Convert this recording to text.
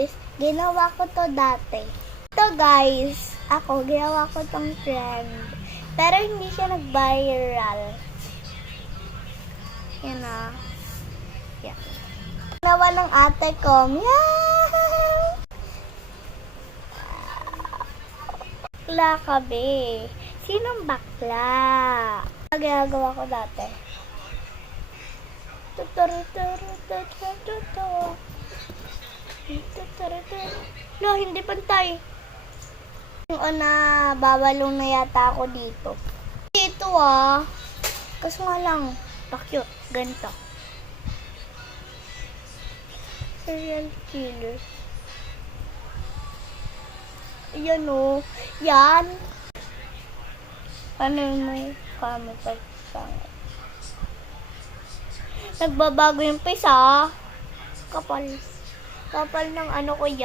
guys, ginawa ko to dati. Ito guys, ginawa ko tong trend. Pero hindi siya nag-viral. Yan na. Yan. Ginawa ng ate ko. Meow! Bakla ka, be. Sinong bakla? Ginagawa ko dati. No, hindi pantay. Yung bawalong na yata ako dito. Dito kaso nga lang, pa-cute. Ganito. Serial killer. Ayan yan. Paano may kami pagpangit? Nagbabago yung face Kapal. Kapal ng ko yan.